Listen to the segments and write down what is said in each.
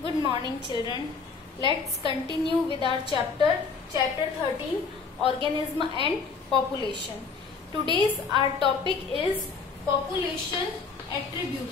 Good morning, children. Let's continue with our chapter 13, Organism and Population. Today's our topic is Population Attribute.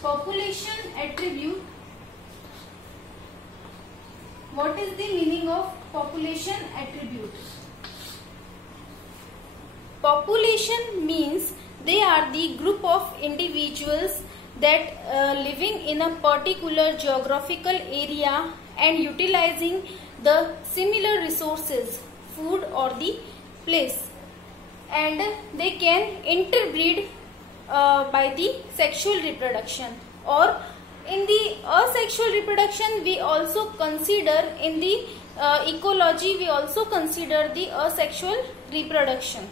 Population attribute. What is the meaning of population attribute? Population means they are the group of individuals that living in a particular geographical area and utilizing the similar resources, food or the place, and they can interbreed by the sexual reproduction, or in the asexual reproduction we also consider, in the ecology we also consider the asexual reproduction.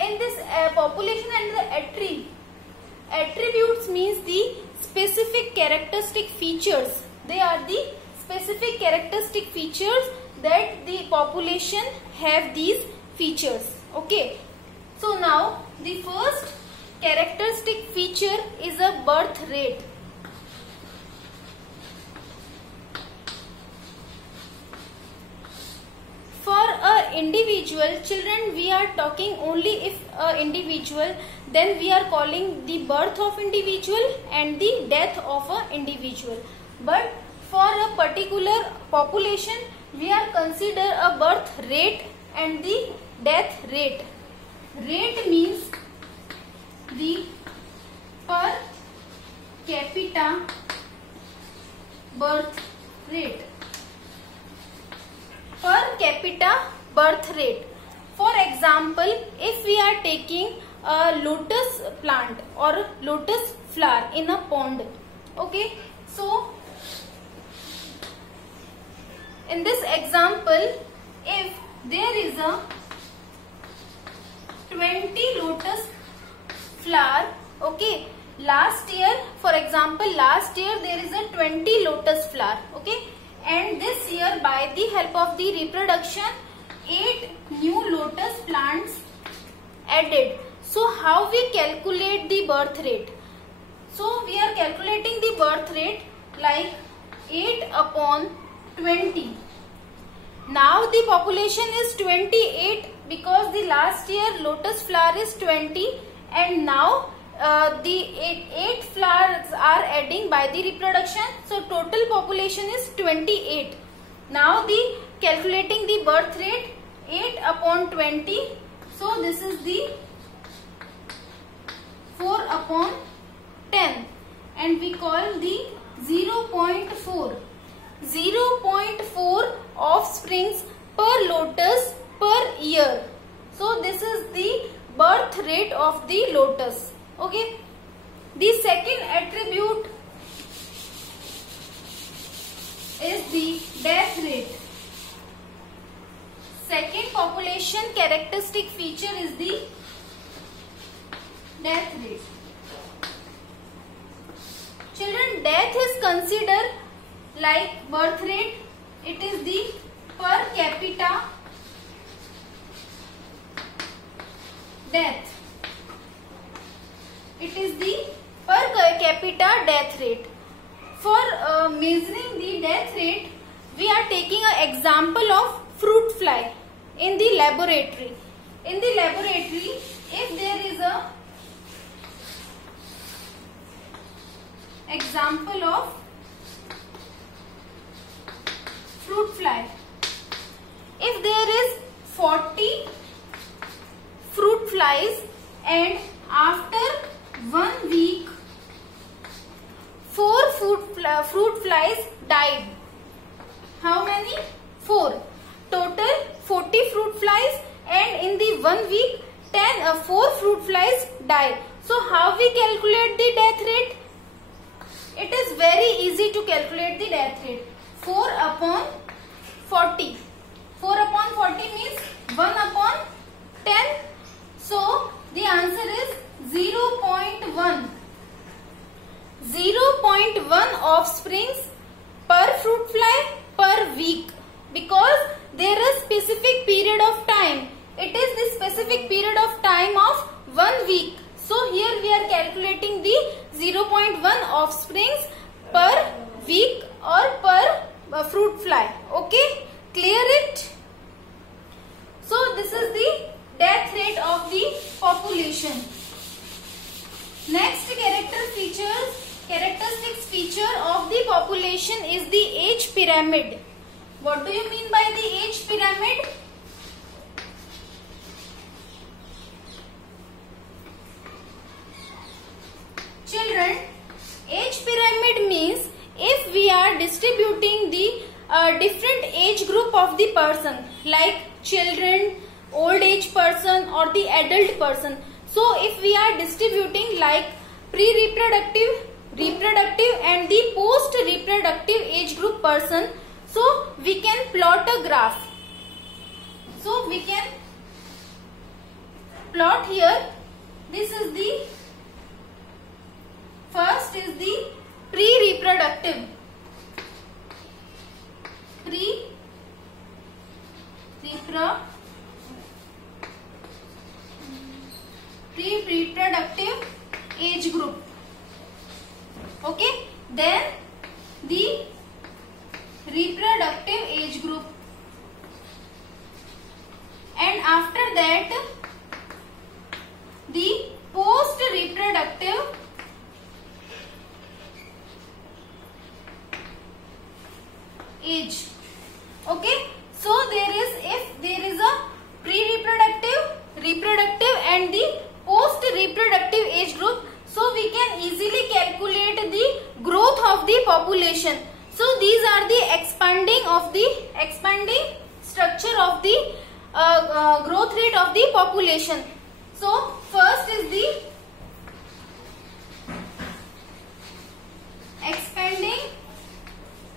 In this population and the attributes means the specific characteristic features. They are the specific characteristic features that the population have these features. Okay. So now the first characteristic feature is a birth rate. For a individual, children, we are talking only if a individual, then we are calling the birth of individual and the death of a individual. But for a particular population, we are consider a birth rate and the death rate. Rate means the per capita birth rate. Per capita birth rate. For example, if we are taking a lotus plant or lotus flower in a pond, okay, so in this example, if there is a 20 lotus flower, okay, last year, for example, last year there is a 20 lotus flower, okay, and this year by the help of the reproduction 8 new lotus plants added. So how we calculate the birth rate? So we are calculating the birth rate like 8 upon 20. Now the population is 28 because the last year lotus flower is 20 and now the 8 flowers are adding by the reproduction. So total population is 28. Now the calculating the birth rate 8 upon 20. So this is the 4 upon 10 and we call the 0.4. 0.4 offsprings per lotus per year. So this is the birth rate of the lotus. Okay. The second attribute is the death rate. Second population characteristic feature is the death rate. Children, death is considered like birth rate. It is the per capita death. It is the per capita death rate. For measuring the death rate, we are taking an example of fruit fly in the laboratory. In the laboratory, if there is a example of fruit fly, if there is 40 fruit flies and after 1 week 4 fruit flies died. How many? 4. Total 40 fruit flies and in the 1 week 4 fruit flies died. So how we calculate the death rate? It is very easy to calculate the death rate. 4 upon 40. 4 upon 40 means 1 upon 10. So the answer is 0.1. 0.1 offsprings per fruit fly per week, because there is specific period of time. It is the specific period of time of 1 week. having the 0.1 offsprings per week or per fruit fly. Okay, clear it? So this is the death rate of the population. Next characteristics feature of the population is the age pyramid. What do you mean by the age pyramid? Children, age pyramid means if we are distributing the different age group of the person, like children, old age person or the adult person. So if we are distributing like pre-reproductive, reproductive and the post-reproductive age group person, so we can plot a graph. So we can plot here. This is the first is the pre-reproductive. Pre-reproductive age group. Okay, then the reproductive age group, and after that the post-reproductive age. Okay, so if there is a pre-reproductive, reproductive and the post-reproductive age group, so we can easily calculate the growth of the population. So these are the expanding structure of the growth rate of the population. So first is the expanding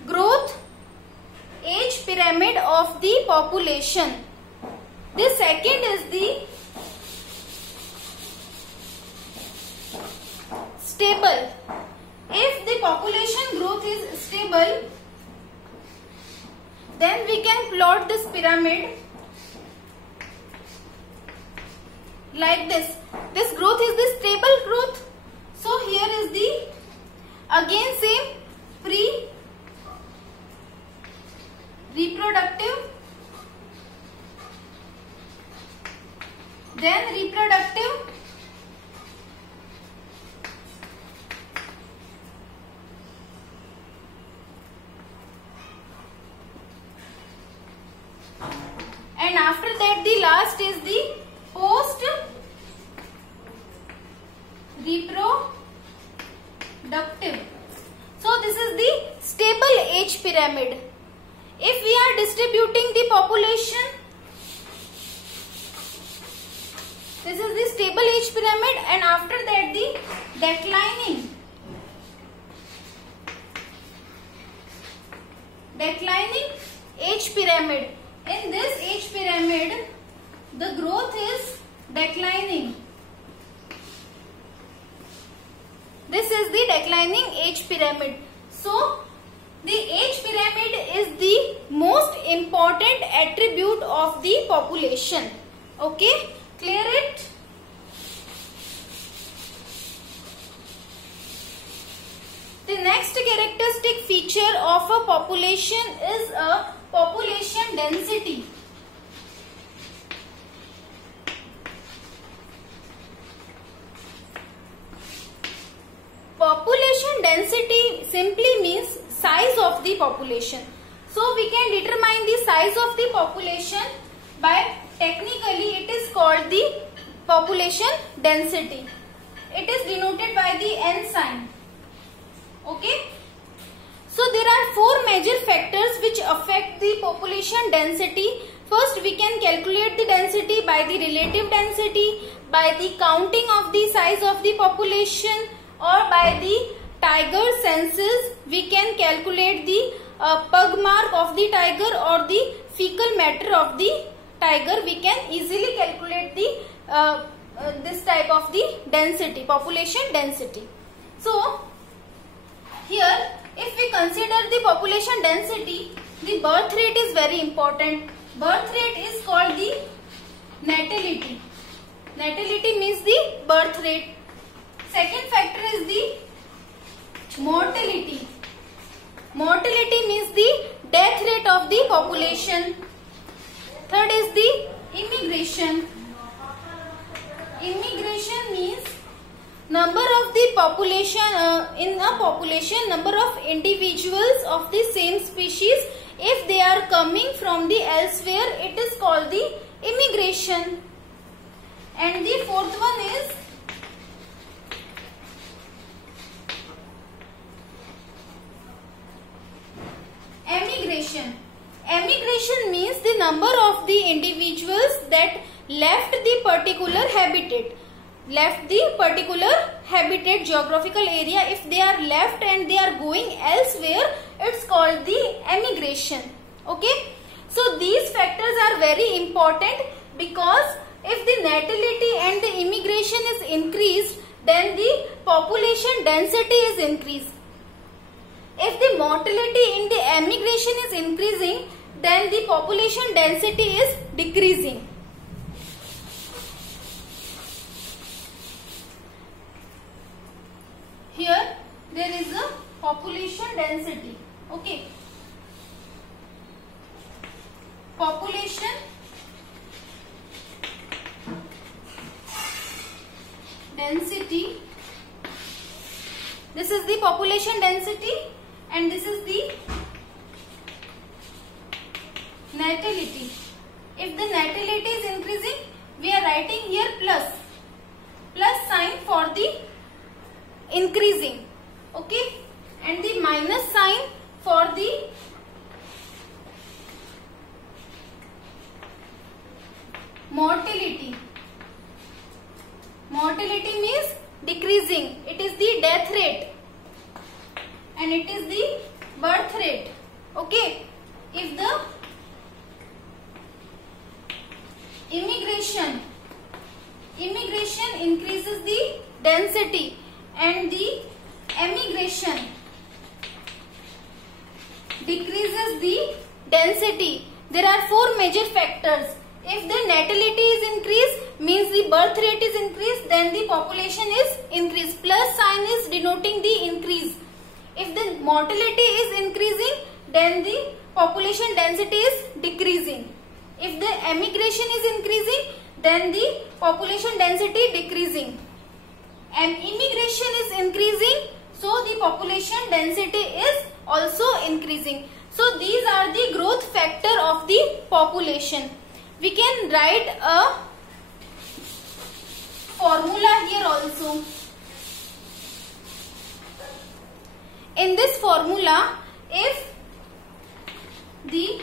growth age pyramid of the population. The second is the stable. If the population growth is stable, then we can plot this pyramid like this. This growth is the stable growth. So here is the again same pre-reproductive, then reproductive, and after that the last is the post-reproductive. So this is the stable age pyramid. If we are distributing the population, this is the stable age pyramid, and after that the declining age pyramid. In this age pyramid, the growth is declining. This is the declining age pyramid. So the age pyramid is the most important attribute of the population. Okay, clear it? The next characteristic feature of a population is a population density. Population density simply means size of the population. So we can determine the size of the population by, technically it is called the population density. It is denoted by the N sign. Okay. So there are four major factors which affect the population density. First, we can calculate the density by the relative density, by the counting of the size of the population, or by the tiger census. We can calculate the pug mark of the tiger or the fecal matter of the tiger. We can easily calculate the this type of the density, population density. So here, if we consider the population density, the birth rate is very important. Birth rate is called the natality. Natality means the birth rate. Second factor is the mortality. Mortality means the death rate of the population. Third is the immigration. Immigration means number of the population in a population, number of individuals of the same species. If they are coming from the elsewhere, it is called the immigration. And the fourth one is emigration. Emigration means the number of the individuals that left the particular habitat, geographical area. If they are left and they are going elsewhere, it's called the emigration. Okay, so these factors are very important, because if the natality and the immigration is increased, then the population density is increased. If the mortality in the emigration is increasing, then the population density is decreasing. Here there is a population density. Okay. Population density. This is the population density and this is the natality. If the natality is increasing, we are writing here plus sign for the increasing. Okay, and the minus sign for the mortality. Mortality means decreasing. It is the death rate and it is the birth rate. Okay, if the immigration increases the density and the emigration decreases the density, there are four major factors. If the natality is increased, means the birth rate is increased, then the population is increased. Plus sign is denoting the increase. If the mortality is increasing, then the population density is decreasing. If the emigration is increasing, then the population density decreasing. And immigration is increasing, so the population density is also increasing. So these are the growth factor of the population. We can write a formula here also. In this formula, if the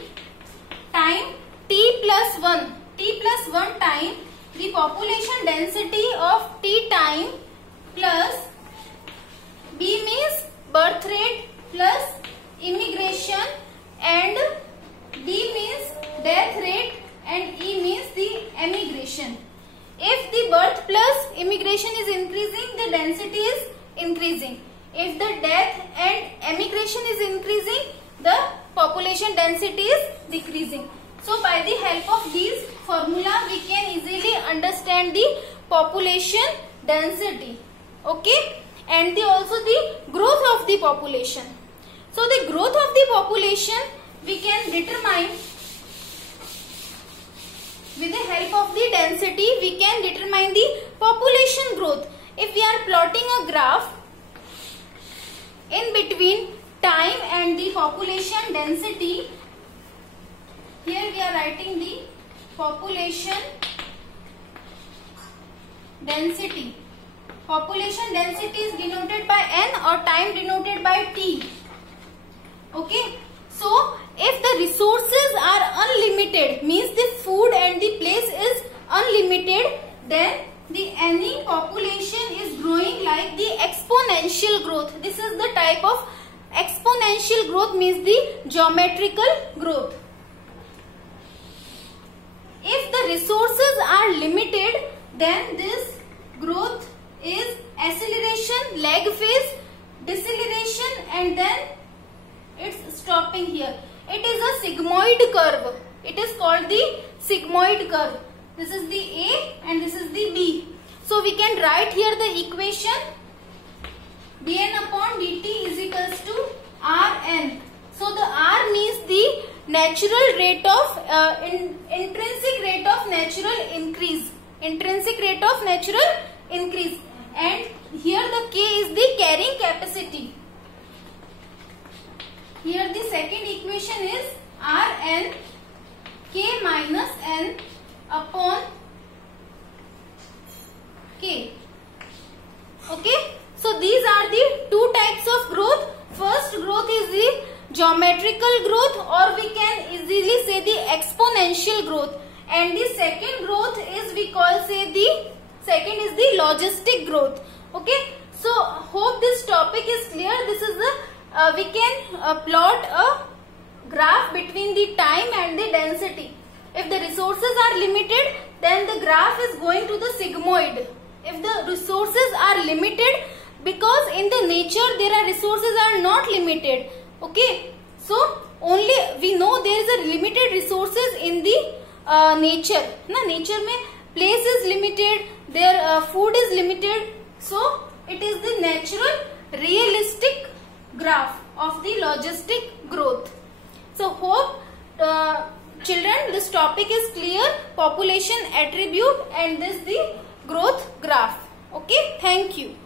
time t plus 1 time, the population density of t time plus b means birth rate plus immigration and d means death rate and e means the emigration. If the birth plus immigration is increasing, the density is increasing. If the death and emigration is increasing, the population density is decreasing. So by the help of these formula, we can easily understand the population density. Okay, and also the growth of the population. So the growth of the population we can determine with the help of the density. We can determine the population growth. If we are plotting a graph in between time and the population density, here we are writing the population density. Population density is denoted by n or time denoted by t. Okay, so if the resources are unlimited, means the food and the place is unlimited, then the any population is growing like the exponential growth. This is the type of exponential growth, means the geometrical growth. If the resources are limited, then this growth is acceleration, lag phase, deceleration, and then it's stopping here. It is a sigmoid curve. It is called the sigmoid curve. This is the A and this is the B. So we can write here the equation dn upon dt is equals to Rn. So the R means the natural rate of intrinsic rate of natural increase. Intrinsic rate of natural increase. And here the K is the carrying capacity. Here the second equation is Rn K minus N upon K. Okay. So these are the two types of growth. First growth is the geometrical growth, or we can easily say the exponential growth. And the second growth is the logistic growth. Okay. So hope this topic is clear. This is the we can plot a graph between the time and the density. If the resources are limited, then the graph is going to the sigmoid. If the resources are limited, because in the nature there are resources are not limited. Okay, so only we know there is a limited resources in the nature. Na nature mein place is limited, their food is limited. So it is the natural realistic graph of the logistic growth. So hope children this topic is clear. Population attribute and this the growth graph. Okay, thank you.